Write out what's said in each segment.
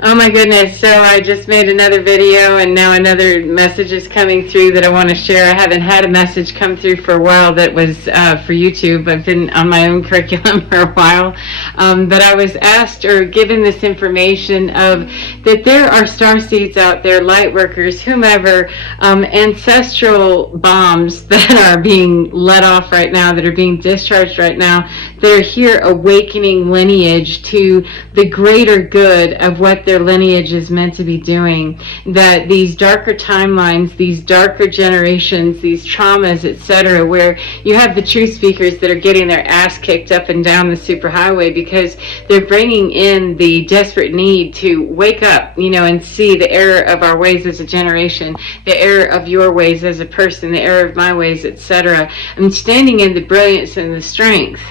Oh my goodness, so I just made another video and now another message is coming through that I want to share. I haven't had a message come through for a while that was for YouTube. I've been on my own curriculum for a while. But I was asked or given this information of that there are star seeds out there, light workers, whomever, ancestral bombs that are being let off right now, that are being discharged right now, that are here awakening lineage to the greater good of what their lineage is meant to be doing, that these darker timelines, these darker generations, these traumas, etc., where you have the truth speakers that are getting their ass kicked up and down the superhighway because they're bringing in the desperate need to wake up, and see the error of our ways as a generation, the error of your ways as a person, the error of my ways, etc. I'm standing in the brilliance and the strength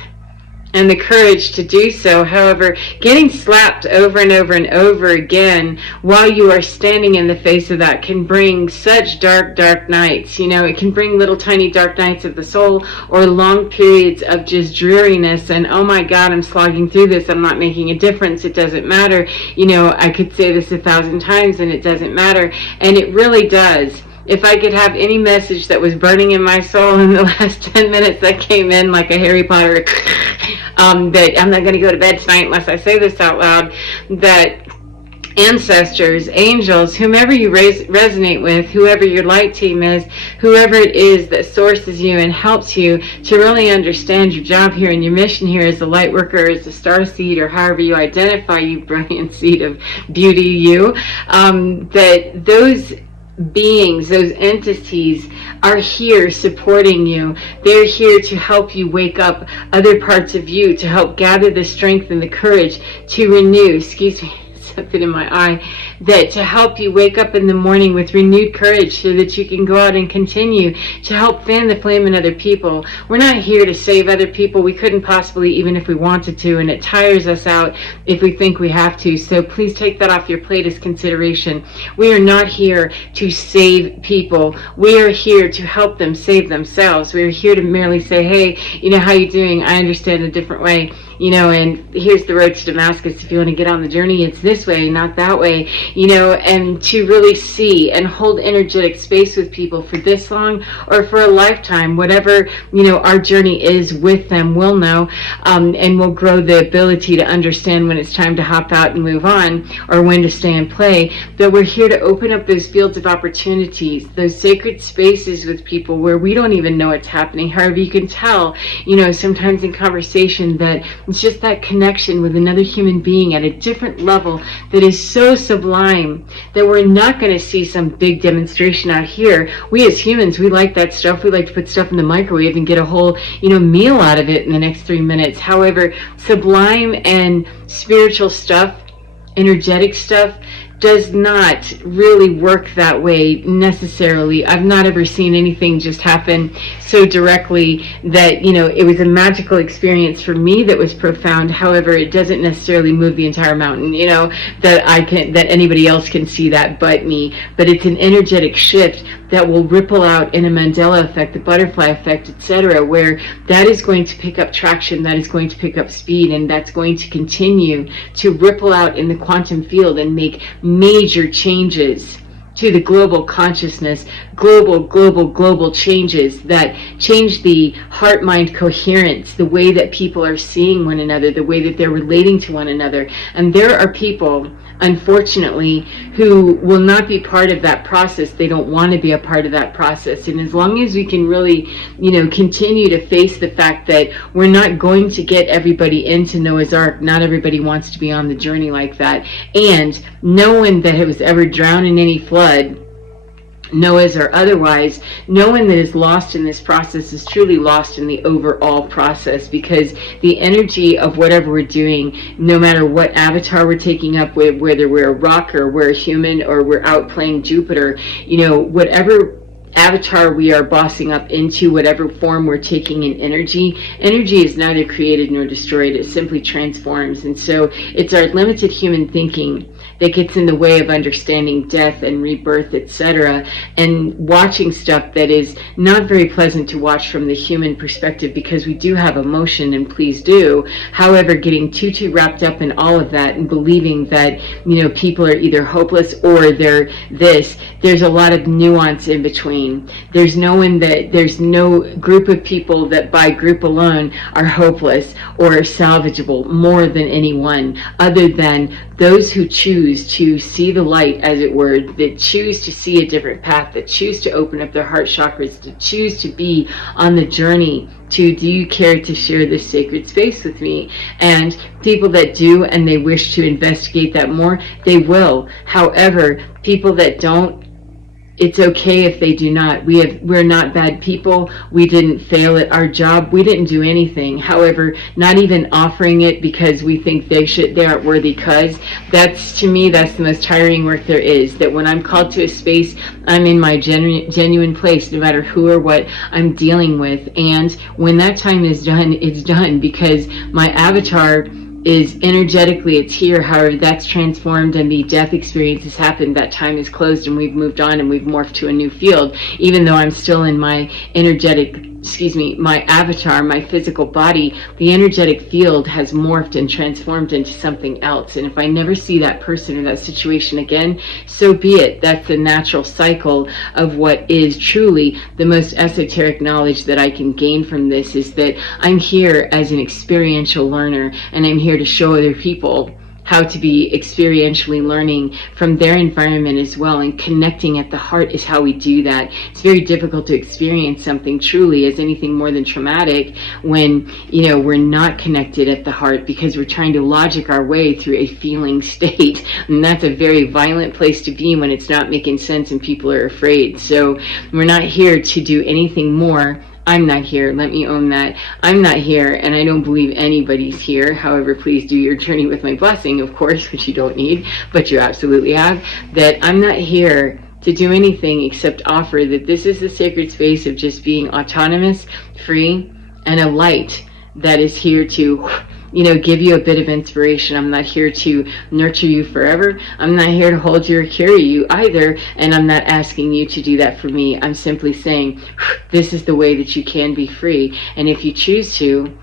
and the courage to do so. However, getting slapped over and over and over again while you are standing in the face of that can bring such dark, dark nights. It can bring little tiny dark nights of the soul or long periods of just dreariness and, oh my God, I'm slogging through this. I'm not making a difference. It doesn't matter. I could say this 1,000 times and it doesn't matter. And it really does. If I could have any message that was burning in my soul in the last 10 minutes that came in like a Harry Potter, that I'm not going to go to bed tonight unless I say this out loud, that ancestors, angels, whomever you resonate with, whoever your light team is, whoever it is that sources you and helps you to really understand your job here and your mission here as a light worker, as a star seed, or however you identify, you brilliant seed of beauty, that those beings, those entities are here supporting you. They're here to help you wake up other parts of you, to help gather the strength and the courage to renew, something in my eye, that to help you wake up in the morning with renewed courage so that you can go out and continue to help fan the flame in other people. We're not here to save other people. We couldn't possibly, even if we wanted to, and it tires us out if we think we have to. So please take that off your plate as consideration. We are not here to save people. We are here to help them save themselves. We are here to merely say, hey, how you doing? I understand a different way. And here's the road to Damascus. If you want to get on the journey, it's this way, not that way, and to really see and hold energetic space with people for this long or for a lifetime, whatever, our journey is with them, we'll know, and we'll grow the ability to understand when it's time to hop out and move on or when to stay and play. But we're here to open up those fields of opportunities, those sacred spaces with people where we don't even know what's happening. However, you can tell, sometimes in conversation that it's just that connection with another human being at a different level that is so sublime that we're not going to see some big demonstration out here. We as humans, we like that stuff. We like to put stuff in the microwave and get a whole, meal out of it in the next 3 minutes. However, sublime and spiritual stuff, energetic stuff, does not really work that way necessarily. I've not ever seen anything just happen so directly that, it was a magical experience for me that was profound. However, it doesn't necessarily move the entire mountain, that anybody else can see that but me. But it's an energetic shift that will ripple out in a Mandela effect, the butterfly effect, etc., where that is going to pick up traction, that is going to pick up speed, and that's going to continue to ripple out in the quantum field and make major changes to the global consciousness, global changes that change the heart-mind coherence, the way that people are seeing one another, the way that they're relating to one another. And there are people, unfortunately, who will not be part of that process. They don't want to be a part of that process. And as long as we can really, continue to face the fact that we're not going to get everybody into Noah's Ark, not everybody wants to be on the journey like that, and no one that was ever drowned in any flood, Noah's or otherwise, no one that is lost in this process is truly lost in the overall process, because the energy of whatever we're doing, no matter what avatar we're taking up with, whether we're a rock or we're a human or we're out playing Jupiter, whatever avatar we are bossing up into, whatever form we're taking in energy is neither created nor destroyed. It simply transforms. And so it's our limited human thinking that gets in the way of understanding death and rebirth, etc., and watching stuff that is not very pleasant to watch from the human perspective, because we do have emotion, and please do. However, getting too wrapped up in all of that and believing that, people are either hopeless or they're this, there's a lot of nuance in between. There's no group of people that by group alone are hopeless or are salvageable more than anyone, other than those who choose to see the light, as it were, that choose to see a different path, that choose to open up their heart chakras, to choose to be on the journey to, do you care to share this sacred space with me? And people that do, and they wish to investigate that more, they will. However, people that don't, it's okay if they do not. We're not bad people. We didn't fail at our job. We didn't do anything. However, not even offering it because we think they aren't worthy, because to me, that's the most tiring work there is. That when I'm called to a space, I'm in my genuine place, no matter who or what I'm dealing with. And when that time is done, it's done, because my avatar is energetically, it's here. However, that's transformed and the death experience has happened. That time is closed and we've moved on and we've morphed to a new field. Even though I'm still in my my avatar, my physical body, the energetic field has morphed and transformed into something else. And if I never see that person or that situation again, so be it. That's the natural cycle of what is truly the most esoteric knowledge that I can gain from this, is that I'm here as an experiential learner, and I'm here to show other people how to be experientially learning from their environment as well. And connecting at the heart is how we do that. It's very difficult to experience something truly as anything more than traumatic when, we're not connected at the heart, because we're trying to logic our way through a feeling state. And that's a very violent place to be when it's not making sense and people are afraid. So we're not here to do anything more. I'm not here. Let me own that. I'm not here, and I don't believe anybody's here. However, please do your journey with my blessing, of course, which you don't need, but you absolutely have. That I'm not here to do anything except offer that this is the sacred space of just being autonomous, free, and a light that is here to give you a bit of inspiration. I'm not here to nurture you forever. I'm not here to hold you or carry you either. And I'm not asking you to do that for me. I'm simply saying, this is the way that you can be free. And if you choose to,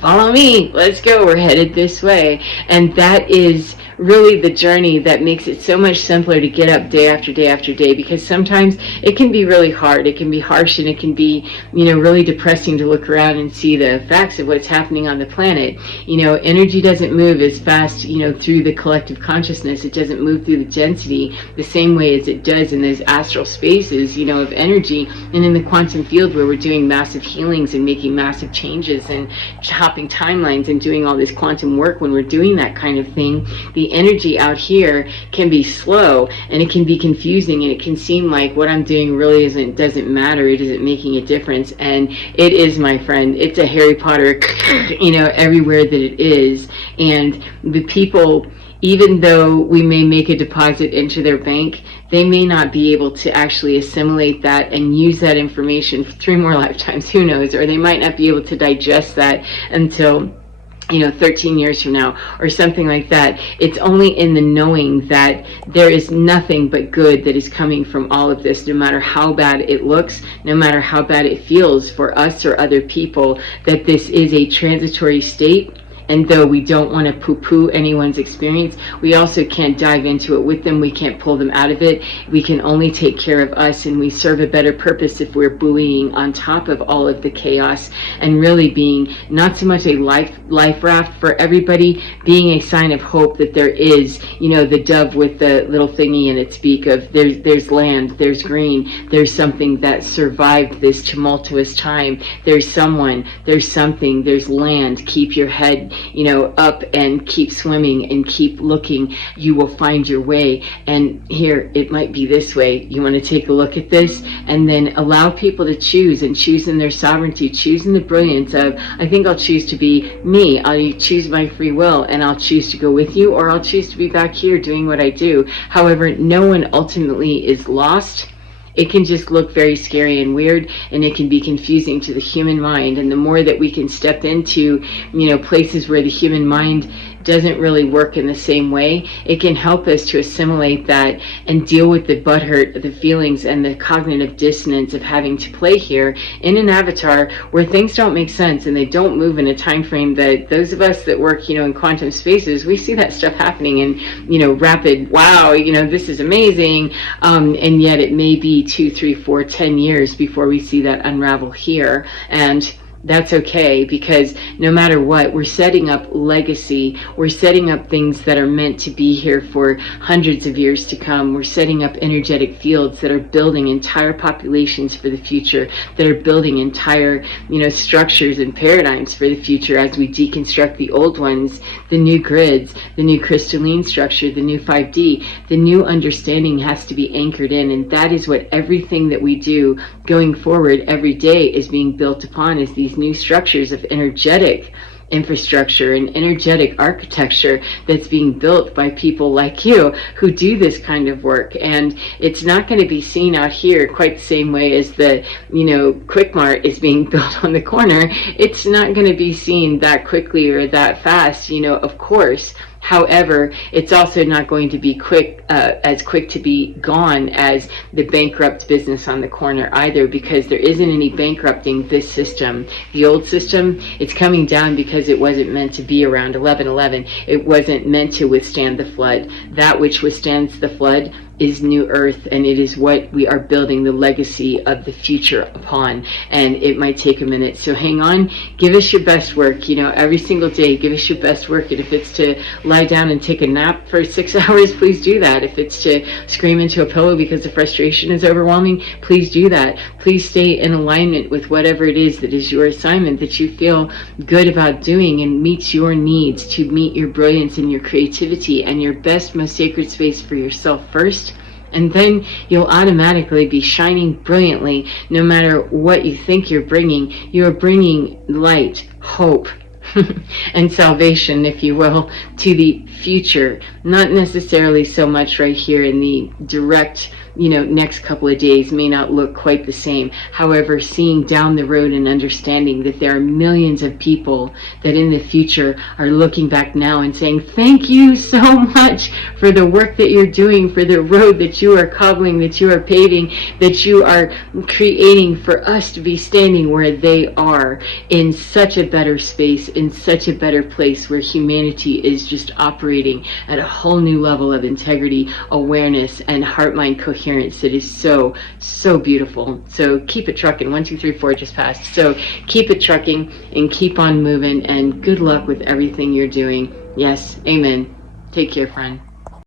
follow me. Let's go. We're headed this way. And that is really the journey that makes it so much simpler to get up day after day after day, because sometimes it can be really hard, it can be harsh, and it can be really depressing to look around and see the facts of what's happening on the planet. Energy doesn't move as fast through the collective consciousness. It doesn't move through the density the same way as it does in those astral spaces of energy, and in the quantum field where we're doing massive healings and making massive changes and hopping timelines and doing all this quantum work. When we're doing that kind of thing, the energy out here can be slow, and it can be confusing, and it can seem like what I'm doing really doesn't matter, it isn't making a difference. And it is, my friend. It's a Harry Potter everywhere that it is. And the people, even though we may make a deposit into their bank, they may not be able to actually assimilate that and use that information for 3 more lifetimes, who knows, or they might not be able to digest that until 13 years from now or something like that. It's only in the knowing that there is nothing but good that is coming from all of this, no matter how bad it looks, no matter how bad it feels for us or other people, that this is a transitory state. And though we don't want to poo-poo anyone's experience, we also can't dive into it with them. We can't pull them out of it. We can only take care of us, and we serve a better purpose if we're buoying on top of all of the chaos and really being not so much a life raft for everybody, being a sign of hope that there is, the dove with the little thingy in its beak of there's land, there's green, there's something that survived this tumultuous time. There's someone, there's something, there's land. Keep your head up and keep swimming and keep looking. You will find your way. And here, it might be this way. You want to take a look at this and then allow people to choose, and choose in their sovereignty, choose in the brilliance of, I think I'll choose to be me. I'll choose my free will, and I'll choose to go with you, or I'll choose to be back here doing what I do. However, no one ultimately is lost. It can just look very scary and weird, and it can be confusing to the human mind. And the more that we can step into, places where the human mind doesn't really work in the same way, it can help us to assimilate that and deal with the butthurt, the feelings, and the cognitive dissonance of having to play here in an avatar where things don't make sense and they don't move in a time frame that those of us that work, in quantum spaces, we see that stuff happening in, rapid, wow, this is amazing. And yet it may be 2, 3, 4, 10 years before we see that unravel here. And that's okay, because no matter what, we're setting up legacy. We're setting up things that are meant to be here for hundreds of years to come. We're setting up energetic fields that are building entire populations for the future, that are building entire, structures and paradigms for the future as we deconstruct the old ones, the new grids, the new crystalline structure, the new 5D. The new understanding has to be anchored in, and that is what everything that we do going forward every day is being built upon, is these new structures of energetic infrastructure and energetic architecture that's being built by people like you who do this kind of work. And it's not going to be seen out here quite the same way as the Quick Mart is being built on the corner. It's not going to be seen that quickly or that fast, of course. However, it's also not going to be as quick to be gone as the bankrupt business on the corner either, because there isn't any bankrupting this system. The old system, it's coming down because it wasn't meant to be around 1111. It wasn't meant to withstand the flood. That which withstands the flood is new earth, and it is what we are building the legacy of the future upon. And it might take a minute, so hang on, give us your best work, every single day. Give us your best work. And if it's to lie down and take a nap for 6 hours, please do that. If it's to scream into a pillow because the frustration is overwhelming, please do that. Please stay in alignment with whatever it is that is your assignment, that you feel good about doing and meets your needs to meet your brilliance and your creativity and your best, most sacred space for yourself first. And then you'll automatically be shining brilliantly no matter what you think you're bringing. You are bringing light, hope, and salvation, if you will, to the future. Not necessarily so much right here in the direct, next couple of days may not look quite the same. However, seeing down the road and understanding that there are millions of people that in the future are looking back now and saying, thank you so much for the work that you're doing, for the road that you are cobbling, that you are paving, that you are creating for us to be standing where they are, in such a better space, in such a better place where humanity is just operating at a whole new level of integrity, awareness, and heart-mind coherence that is so, so beautiful. So keep it trucking. 1, 2, 3, 4 just passed. So keep it trucking and keep on moving, and good luck with everything you're doing. Yes, amen. Take care, friend.